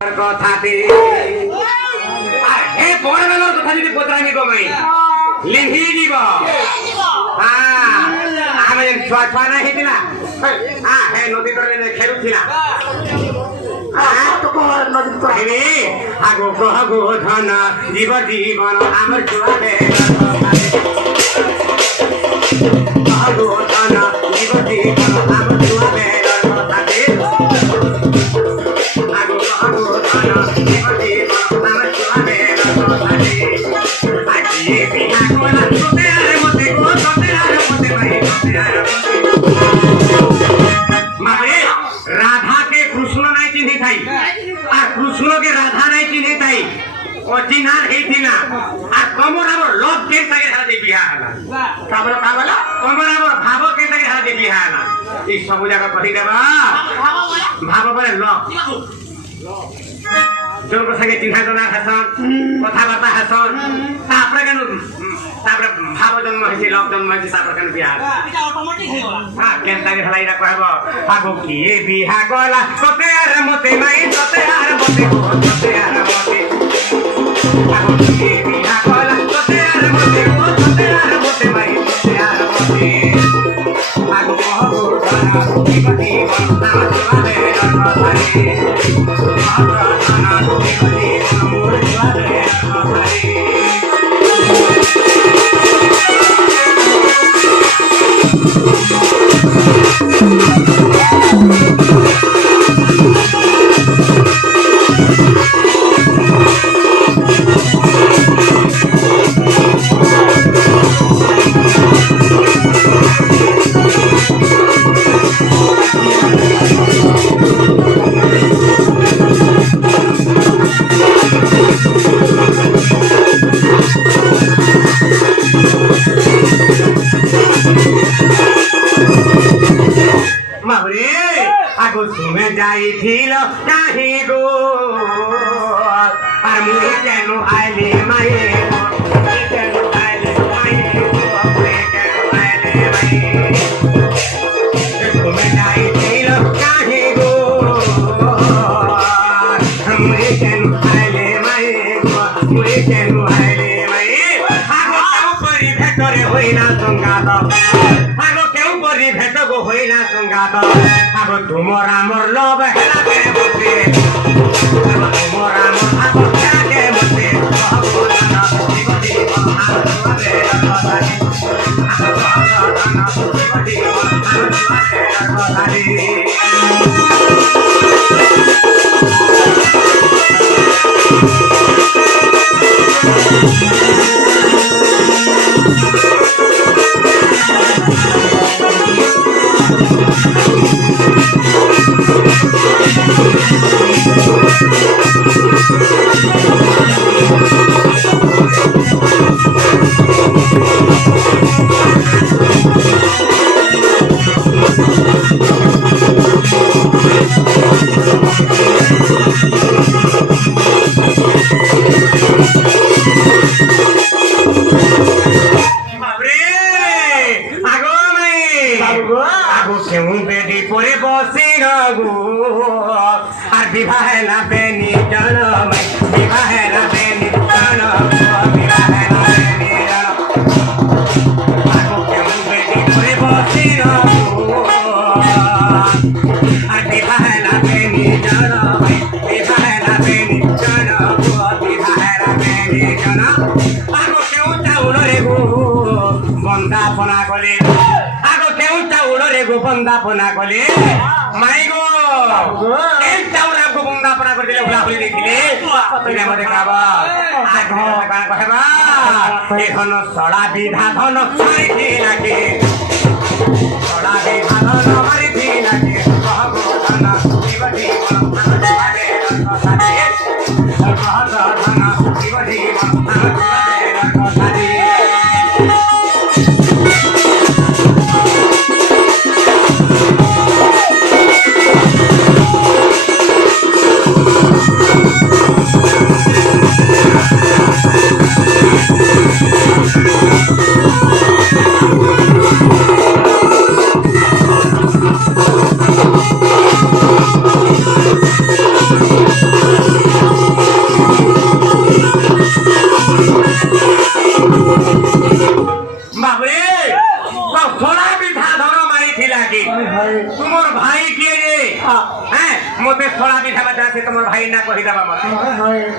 কথাতে আর হে বড় বেলার কথা যদি পত্রামি কমাই লিখি দিব আমি ছুয়া ছুয়া না হয়েছিল হে নদী তলে খেলুছিল আগো গো ধন জীব জীবন আমার ছুয়া আগো ধন জীব জীবন আমার ছুয়া राधा के कृष्ण नहीं चिन्ही थी और कृष्ण के राधा नहीं चिन्ही थी चिन्हार हेतिना और कमर आवर लव के तगे हादे बिहा हला काबल काबल कमर आवर भाव के तगे हादे बिहा हला ई सब जगह कहि देबा भाव बोले लव जोर को संगे चिन्हा जना हसन कथा बार्ता हसन तापरे केन तापरे भाव जन्म होइছে लव जन्म होइছে तापरे केन बिहा এটা অটোমেটিক হই গলা हां केन तगे हलाई रा कहब आगो की बिहा गला कते आर मते माई कते आर मते कते आर मते आगो की बिहा गला कते आर मते कते आर मते माई कते आर मते आगो कहबो धना जीवती बंदा जुआले रखतारी धना जीवती मोर जुआले रखतारी तुम्हें जाई थील काहे गो और मुझे केनो आइले माये केनो आइले माये मुझे केनो आइले माये तुम्हें जाई थील काहे गो मुझे केनो आइले माये मुझे केनो आइले माये आगो केउ परि भेटरे होइना संगात आगो केउ परि भेटगो होइना संगात आगो तुमर आमर लव हेला के बसे तुमर आमर आगो हेला के बसे कहबो धना जीव जीवन आगो तुआरे रखतारी आगो धना जीव जीवन आगो तुआरे रखतारी बंदापना कले आगो केउ चाउल रे गो बंदापना कले माई गो एक चाउल को बंदापना कर दिले भला भली देखिले पतले मरे खाबा आगो का कहबा एखन सडा विधा धन छाई लागे सडा विधा धन मारी थी लागे कहबो धन जीव जीवन आगे रखतारी कहबो धन जीव जीवन आगे रखतारी थोड़ा मीठा बच्चा से तुम भाई ना कही दबा मत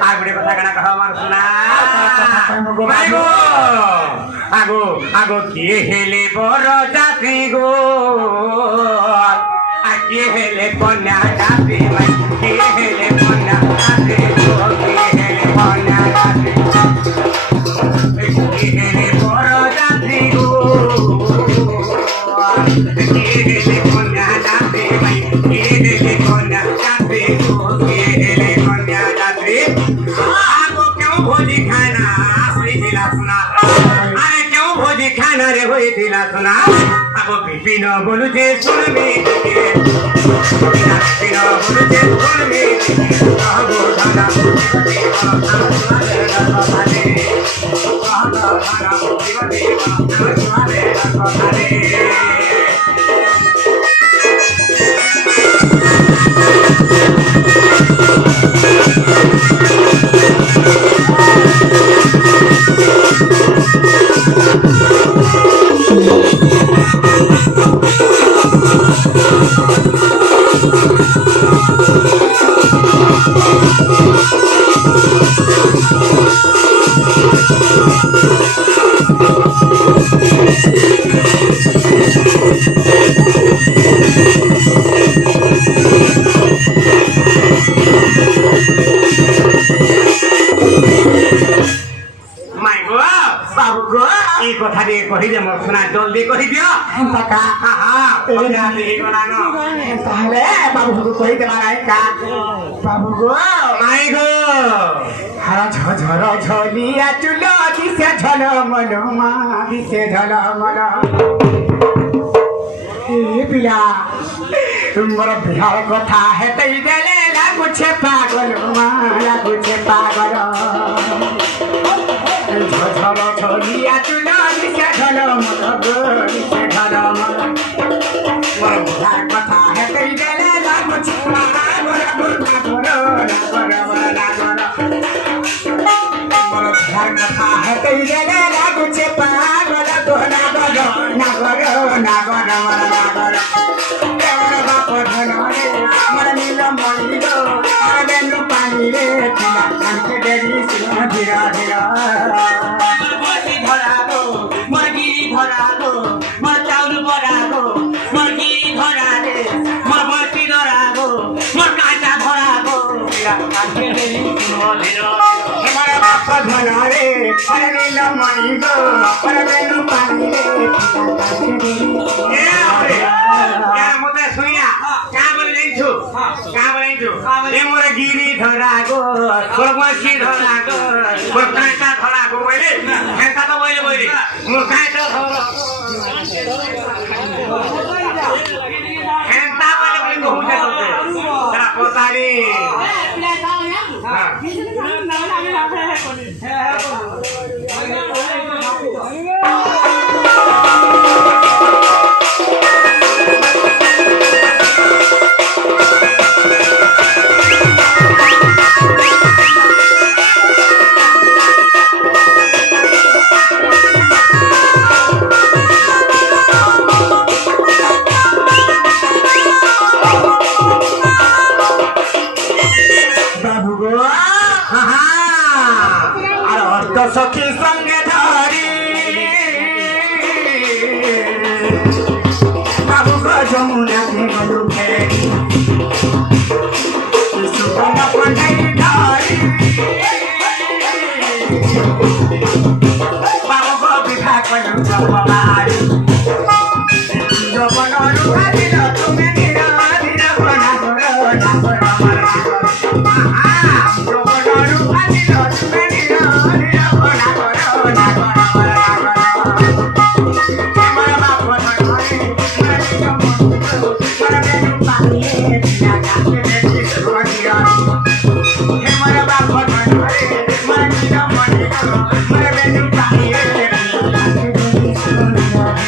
आग बड़े কথা কানা কহ আমার শোনা মাইগো আগো আগো কি হেলে বড় জাতি গো আকি হেলে কন্যা জাতি মাই কি হেলে কন্যা জাতি গো কি হেলে কন্যা জাতি কি হেলে বড় জাতি গো কি হেলে কন্যা জাতি মাই কি হেলে কন্যা জাতি গো কি হেলে কন্যা জাতি আগো কেউ ভোজি খায় না হইছিলা শোনা আরে কেউ ভোজি খায় না রে হইছিলা শোনা আগো বিপিন বলুছে শুনবি বিপিন বলুছে শুনবি আগো ধানা কথা দিয়ে কহি যে মোর শোনা জলদি কহি দিও কাকা তাহলে বাবুকে কই দেবা নাই কা বাবু গো মাই গো হারা ঝঝর ঝলিয়া চুল দিছে ঝল মন মা দিছে ঝল মন এ পিলা মোর বিহার কথা হেতই দেলে লাগুছে পাগল মা লাগুছে পাগল ঝঝর ঝলিয়া চুল দিছে ঝল মন গো দিছে ঝল মন মোর বিহার কথা হেতই দেলে লাগুছে পাগল লাগর মোর বিহার কথা হেতই দেলে লাগুছে পাগল গো লাগর লাগর লাগর লাগর দেওয়ার বাপ ধনরে আমার নীল মণিল আর বেনু পানি রে পিলা কানকে দেরি সিংহ ধীরা ধীরা বসি ধরা গো মোর গিরি ধরা গো মোর চাউল বড়া গো মোর গিরি ধরা রে মোর বসি ধরা গো মোর কাঁচা ধরা গো কাঁচে দেরি সিংহ ধীরা আমার বাপ ধনরে আর নীল মণিল আর বেনু পানি রে পিলা কানকে দেরি মোর গিরি ধরা গো মোর বসি ধরা গো মোর কাঁচা ধরা গো বইলে হেঁটা তো বইলে বইলে মোর কাঁচা ধরা হেঁটা বইলে বইলে কহুছে তোতে তারা কোতারি সখী সঙ্গে ধরি বাবু গো যমুনাকে গলু ফেরি সুবর্ণ পন্ডাই ধরি বাবু গো বিভা কলু জবাই যবনরু আদিল তুমি ধীর ধীর বনা করো না করো মারা যবনরু আদিল তুমি ধীর ধীর বনা করো না করো মারা আমার বাপ ধরে মারা বেনু পানিয়ে পিলা কাছে দেখি সুরিয়া হে মারা বাপ ধরে মারা নীল মণি মারা বেনু পানিয়ে পিলা কাছে দেখি সুরিয়া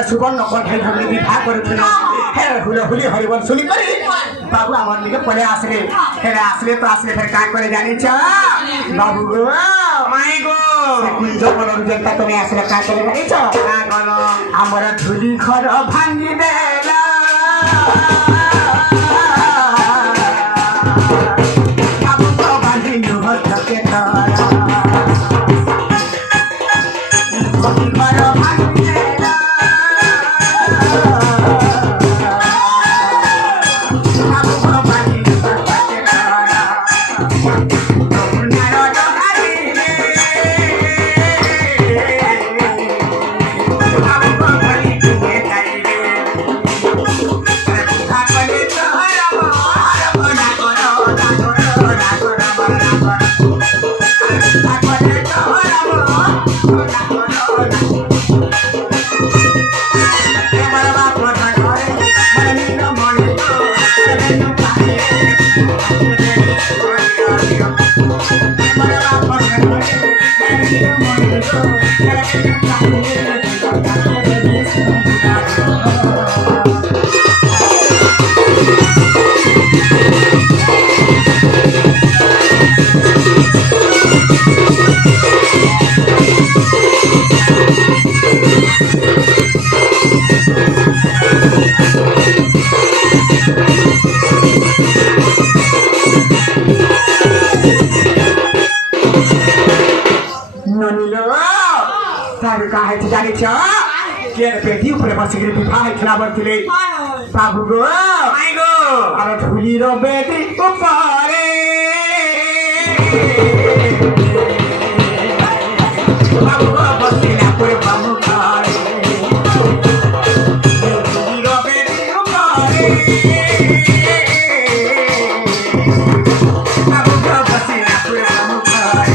ଆମେ ସୁବର୍ଣ୍ଣ କଣ୍ଠେଇ ଧରି ବିବାହ କରୁଥିଲୁ ହେ ହୁଲି ହରିବଲ ଶୁଣି କରି ବାବୁ আমার দিকে পড়ে আসলে ফেরে আসলে তো আসলে ফের কাজ করে জানিছ বাবু গো মাই গো কুঞ্জ বলর যেটা তুমি আসলে কাজ করে জানিছ আমার ধুলি ঘর ভাঙি দেলা বাবু তো বাঁধিলু হতকে তারা ধুলি ঘর ভাঙি দেলা জানিছ কে পেটি উপরে বসিকি বিবাহ খেলা বলছিলে বাবু গো মাই গো আর ধুলির বেটি উপরে বাবু গো বসিলা পরে বাবু ঘরে ধুলির বেটি উপরে বাবু গো বসিলা পরে বাবু ঘরে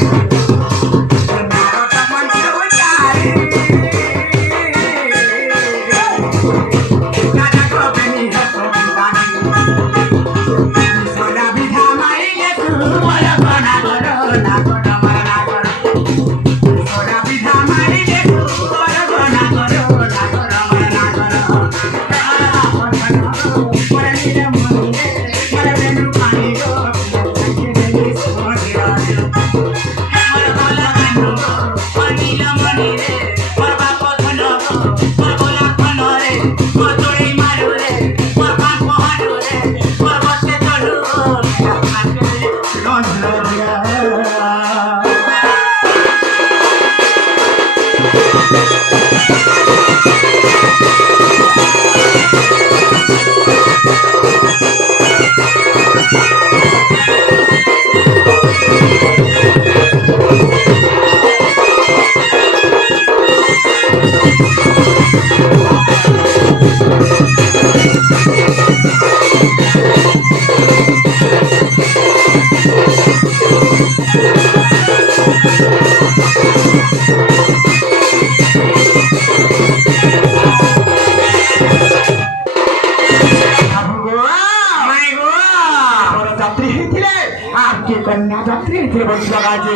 কন্যাযাত্রী বলছিল গাছে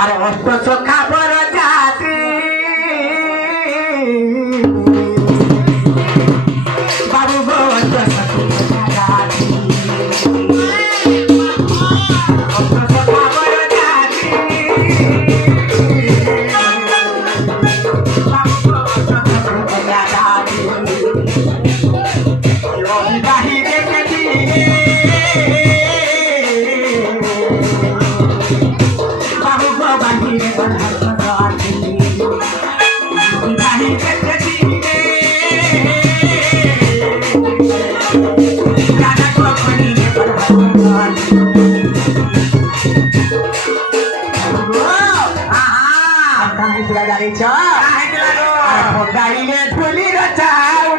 আর অষ্ট সখা বড় যাত্রী বাবু গো অষ্ট সখা বড় যাত্রী বাবু গো অষ্ট সখা যাত্রী বিবাহী দেখেছি জানিছ ধুলির চাও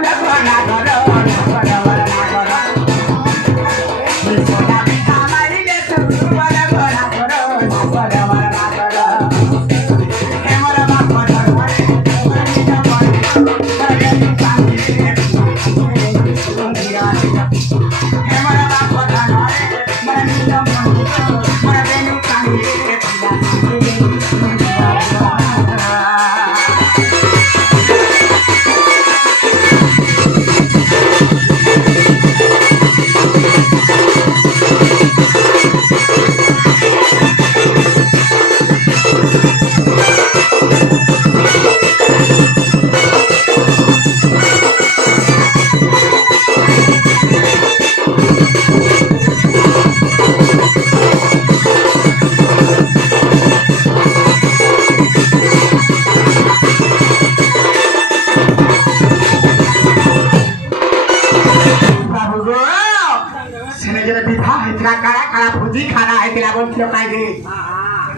कौन काळा काळा भुजी खाना आहे तिला बोलतो काय दे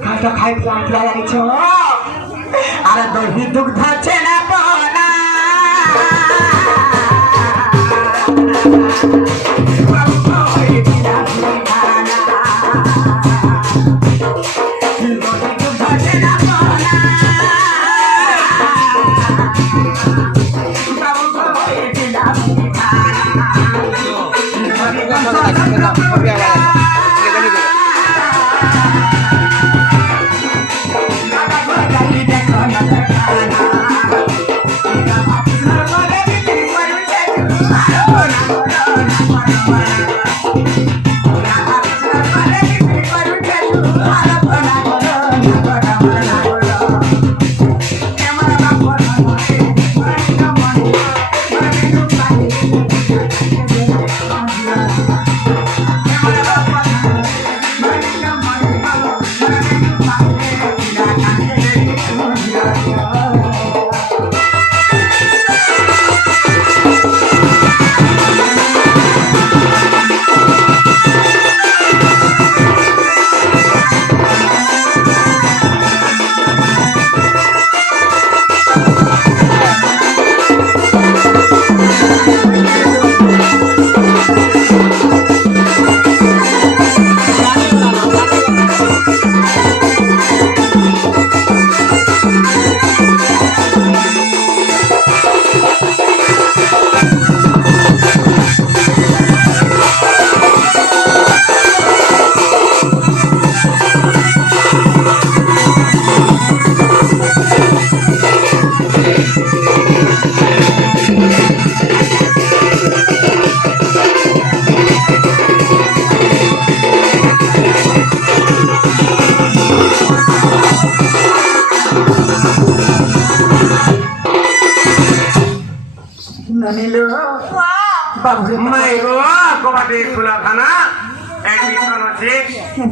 काय तो खाय तुला यायचो अरे दही दुग्धाचे ना पोना কবাতে খোলা খানা এডমিশন আছে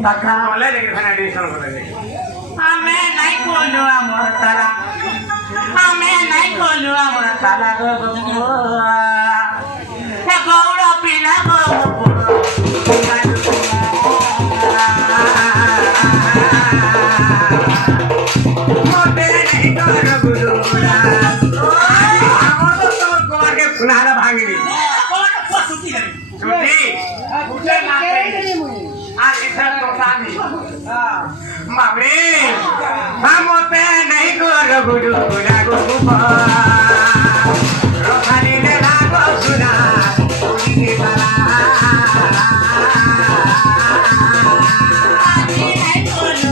টাকা কলেজ এখানে এডমিশন করে দে আমি নাই কইলো আমার তালা আমি নাই কইলো আমার তালা গো হে গৌড় পিলা গো মোটে নাই তোর গুরুরা আমার তো তোর কোয়াকে ফুনারা ভাঙিনি ছুটি বুঝে না আর ইধর তো সামি বাবরে আমতে নাই গর গুরু গুরা গুপা রখানি রে লাগো সুনা উনি বালা আদি নাই গরু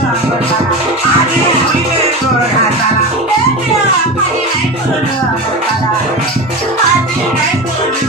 আদি হইলে তোর হাতা আদি নাই গরু আদি নাই গরু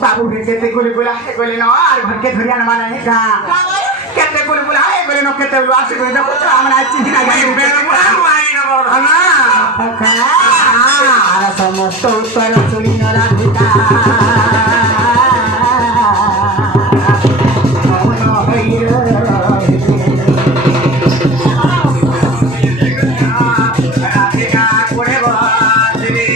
बाबू केते गुली गुला हे गोले न आर भटके धरिया न माना हे का केते गुली गुला हे गोले न केते वास गोले न पचा हमरा चिंता ना गई बेरा आई न बधना आरा समस्त उत्तर चुरी न राधिका मन हइर राधिका कोरे बाजरी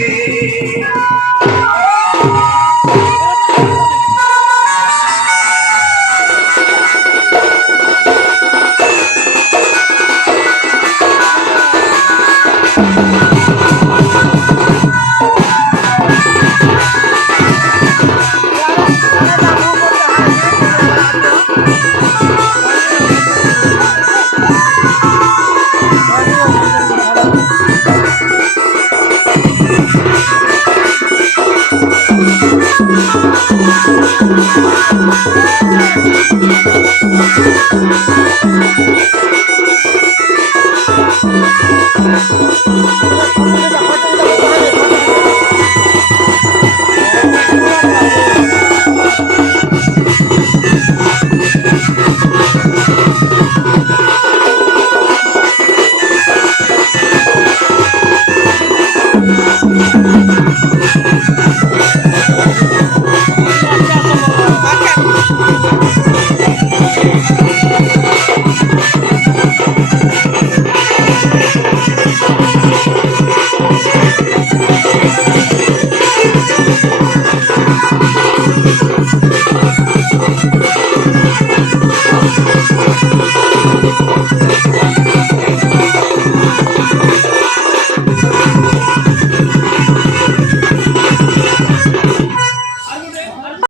Thank you.